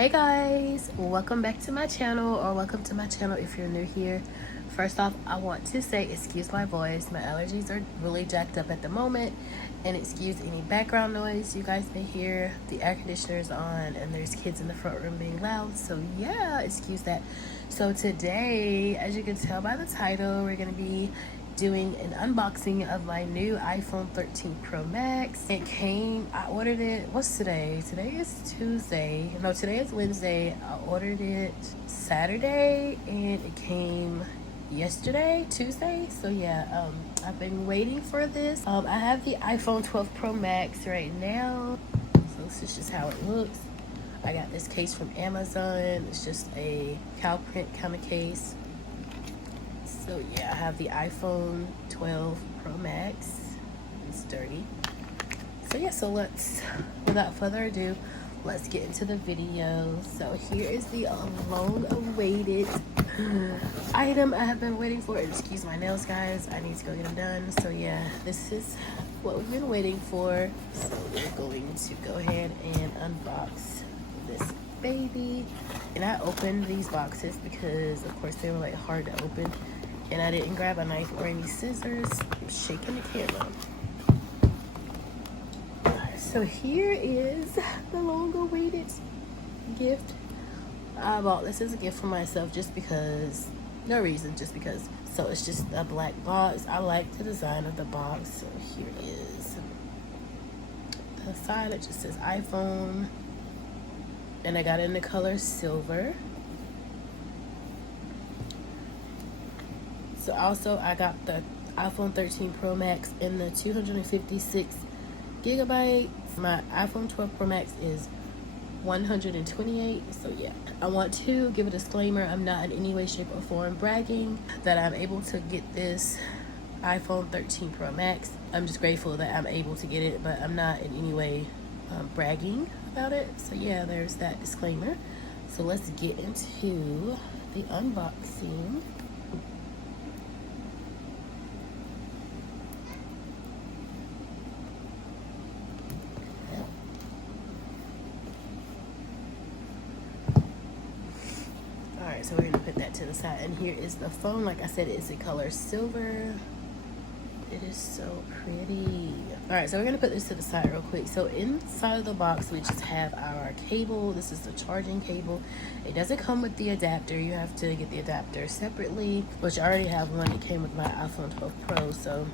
Hey guys, welcome back to my channel, or welcome to my channel if you're new here. First off, I want to say excuse my voice. My allergies are really jacked up at the moment, and excuse any background noise you guys may hear. The air conditioner is on and there's kids in the front room being loud, so yeah, excuse that. So today, as you can tell by the title, we're going to be doing an unboxing of my new iPhone 13 Pro Max. It came, I ordered it, what's today? Today is Tuesday. No, today is Wednesday. I ordered it Saturday and it came yesterday, Tuesday. So yeah, I've been waiting for this. I have the iPhone 12 Pro Max right now. So this is just how it looks. I got this case from Amazon. It's just a cow print kind of case. So yeah, I have the iPhone 12 Pro Max. It's dirty. So yeah, so without further ado, let's get into the video. So here is the long-awaited item I have been waiting for. Excuse my nails, guys. I need to go get them done. So yeah, this is what we've been waiting for. So we're going to go ahead and unbox this baby. And I opened these boxes because, of course, they were like hard to open. And I didn't grab a knife or any scissors. I'm shaking the camera. So here is the long-awaited gift. I bought this as a gift for myself just because, no reason, just because. So it's just a black box. I like the design of the box. So here it is. The side, it just says iPhone. And I got it in the color silver. So also I got the iPhone 13 Pro Max in the 256 gigabytes. My iPhone 12 Pro Max is 128. So yeah, I want to give a disclaimer. I'm not in any way, shape, or form bragging that I'm able to get this iPhone 13 Pro Max. I'm just grateful that I'm able to get it, but I'm not in any way bragging about it. So yeah, there's that disclaimer. So let's get into the unboxing. Alright, so we're going to put that to the side. And here is the phone. Like I said, it's in color silver. It is so pretty. Alright, so we're going to put this to the side real quick. So inside of the box, we just have our cable. This is the charging cable. It doesn't come with the adapter. You have to get the adapter separately, which I already have one. It came with my iPhone 12 Pro, so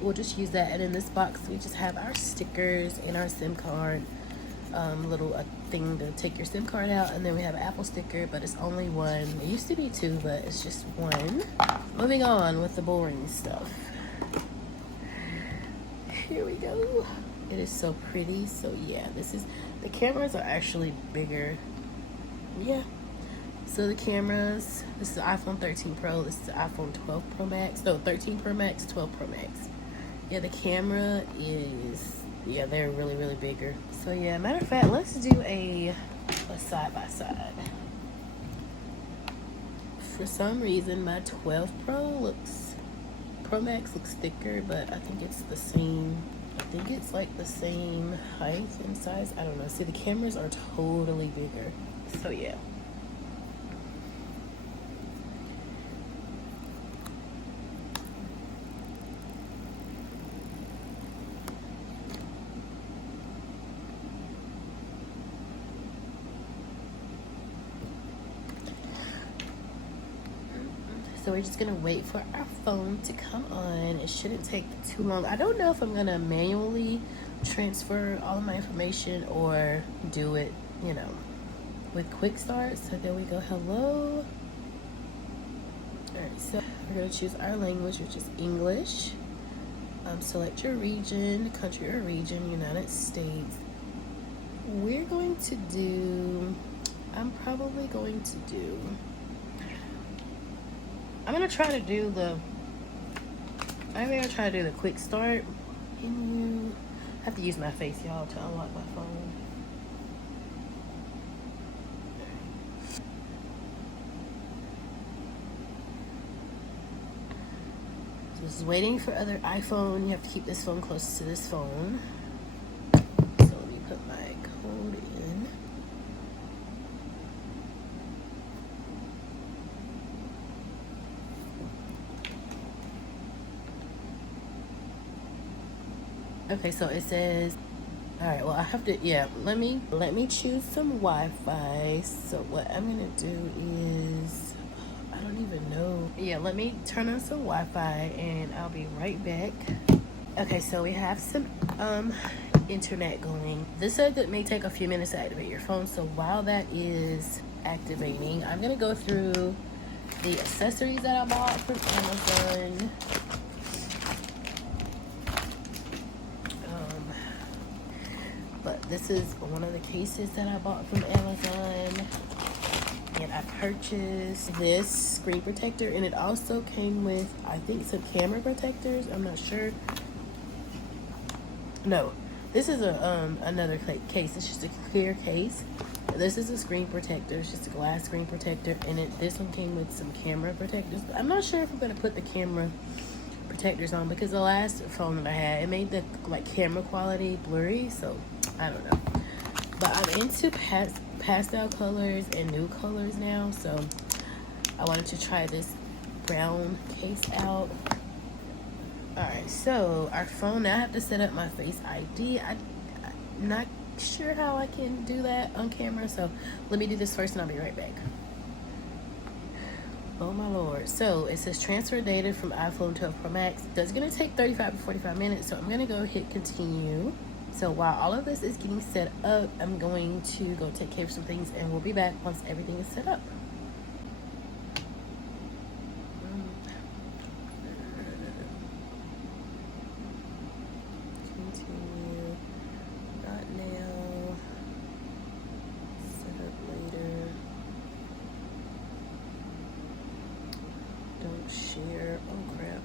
we'll just use that. And in this box, we just have our stickers and our SIM card. Little thing to take your SIM card out, and then we have an Apple sticker, but it's only one. It used to be two, but it's just one. Moving on with the boring stuff. Here we go. It is so pretty. So yeah, the cameras are actually bigger. Yeah. So the cameras, this is the iPhone 13 Pro, this is the iPhone 12 Pro Max. No, 13 Pro Max, 12 Pro Max. Yeah, the camera is, yeah, they're really, really bigger. So yeah, matter of fact, let's do a side by side. For some reason, my 12 Pro Max looks thicker, but I think it's the same. I think it's like the same height and size. I don't know. See, the cameras are totally bigger. So yeah. So we're just gonna wait for our phone to come on. It shouldn't take too long. I don't know if I'm gonna manually transfer all of my information or do it, you know, with quick start. So there we go. Hello. All right, so we're gonna choose our language, which is English. Select your region, country or region, United States. We're going to do, I'm gonna try to do the quick start. I have to use my face, y'all, to unlock my phone. So this is waiting for other iPhone. You have to keep this phone close to this phone. So let me put my code in. Okay, so it says, all right, well, I have to, yeah, let me choose some Wi-Fi. So what I'm gonna do is, I don't even know. Yeah, let me turn on some Wi-Fi and I'll be right back. Okay, so we have some internet going. This said that may take a few minutes to activate your phone. So while that is activating, I'm gonna go through the accessories that I bought from Amazon. But this is one of the cases that I bought from Amazon. And I purchased this screen protector, and it also came with, I think, some camera protectors. I'm not sure. No, this is another case. It's just a clear case. This is a screen protector. It's just a glass screen protector, and this one came with some camera protectors. I'm not sure if I'm gonna put the camera protectors on because the last phone that I had, it made the camera quality blurry, so I don't know. But I'm into pastel colors and nude colors now, so I wanted to try this brown case out. Alright, so our phone, now I have to set up my Face ID. I'm not sure how I can do that on camera, so let me do this first and I'll be right back. Oh my lord. So it says transfer data from iPhone 12 Pro Max. So it's going to take 35 to 45 minutes, so I'm going to go hit continue. So while all of this is getting set up, I'm going to go take care of some things and we'll be back once everything is set up. Continue. Not now. Set up later. Don't share. Oh crap.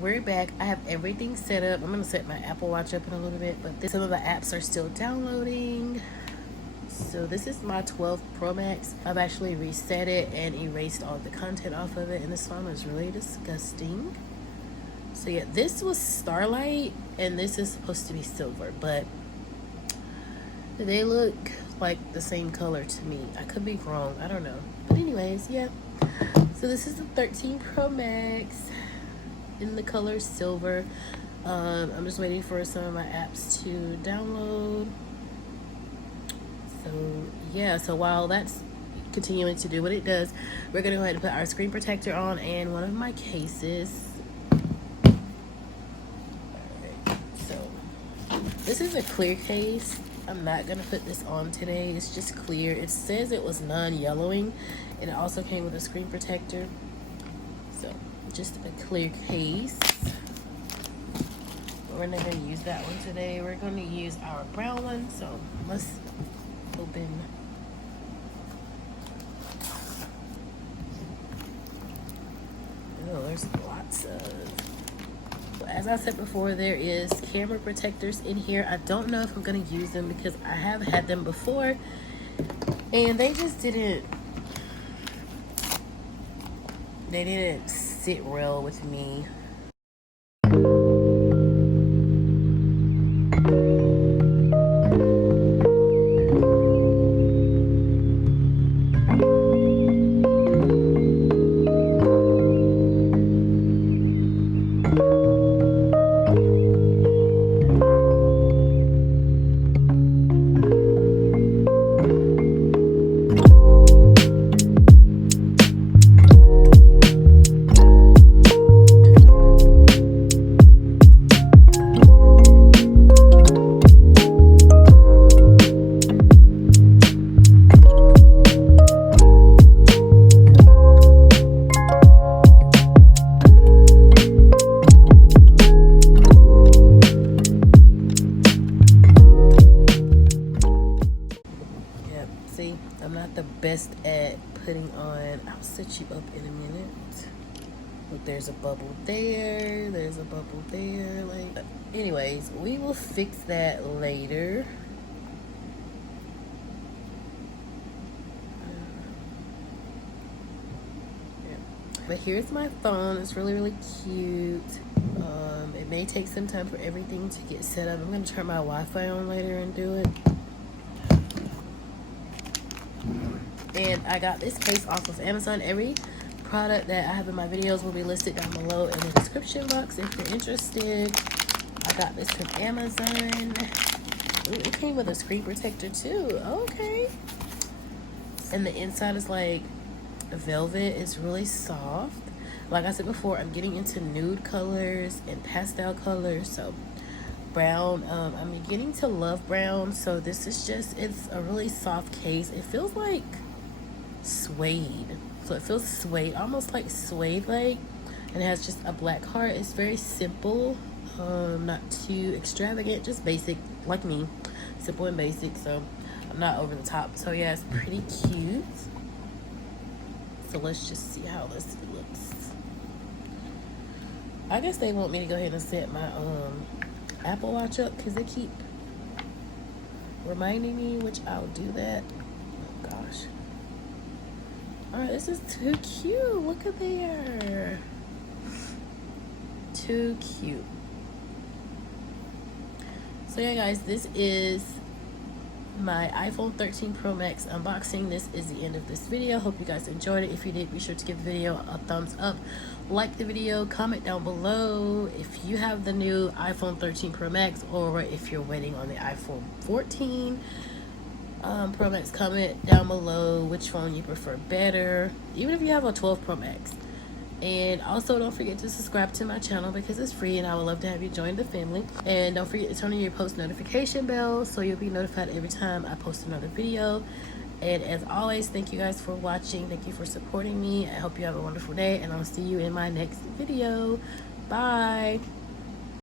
We're back. I have everything set up. I'm gonna set my Apple Watch up in a little bit, but some of the apps are still downloading. So this is my 12 Pro Max. I've actually reset it and erased all the content off of it, and this phone is really disgusting. So yeah, this was Starlight and this is supposed to be silver, but they look like the same color to me. I could be wrong, I don't know. But anyways, yeah. So this is the 13 Pro Max in the color silver. I'm just waiting for some of my apps to download. So yeah, so while that's continuing to do what it does, we're gonna go ahead and put our screen protector on and one of my cases. Alright, so this is a clear case. I'm not gonna put this on today. It's just clear. It says it was non-yellowing, and it also came with a screen protector. So just a clear case. We're not gonna use that one today. We're gonna use our brown one. So let's open. Oh, there's lots of. As I said before, there is camera protectors in here. I don't know if I'm gonna use them because I have had them before and they just didn't sit well with me. See, I'm not the best at putting on. I'll set you up in a minute. Look, there's a bubble there. There's a bubble there. Like, anyways, we will fix that later. But here's my phone. It's really, really cute. It may take some time for everything to get set up. I'm going to turn my Wi-Fi on later and do it. And I got this case off of Amazon. Every product that I have in my videos will be listed down below in the description box if you're interested. I got this from Amazon. Ooh, it came with a screen protector too. Okay. And the inside is like velvet. It's really soft. Like I said before, I'm getting into nude colors and pastel colors. So brown, I'm getting to love brown. So this is just, it's a really soft case. It feels like suede. So it feels suede, almost like suede like. And it has just a black heart. It's very simple, not too extravagant, just basic like me, simple and basic. So I'm not over the top. So yeah, it's pretty cute. So let's just see how this looks. I guess they want me to go ahead and set my Apple Watch up because they keep reminding me, which I'll do that. Oh gosh. Alright, this is too cute. Look at there. Too cute. So yeah guys, this is my iPhone 13 Pro Max unboxing. This is the end of this video. Hope you guys enjoyed it. If you did, be sure to give the video a thumbs up, like the video, comment down below if you have the new iPhone 13 Pro Max or if you're waiting on the iPhone 14 Pro Max. Comment down below which phone you prefer better, even if you have a 12 Pro Max. And also don't forget to subscribe to my channel because it's free and I would love to have you join the family. And don't forget to turn on your post notification bell so you'll be notified every time I post another video. And as always, thank you guys for watching. Thank you for supporting me. I hope you have a wonderful day and I'll see you in my next video. Bye.